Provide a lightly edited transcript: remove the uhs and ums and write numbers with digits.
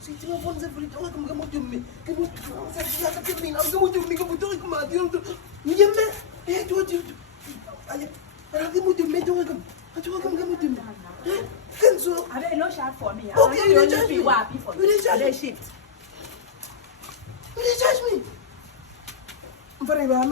Si tu m'as vendu pour toi comme comment tu me comme ça tu as terminé comme tu me comme tu comme tu me mais toi tu allez alors comment tu me toi comme tu comme comment tu me kan so I no share for me. Okay, you charge me. You charge shift. You charge me. Mfare ba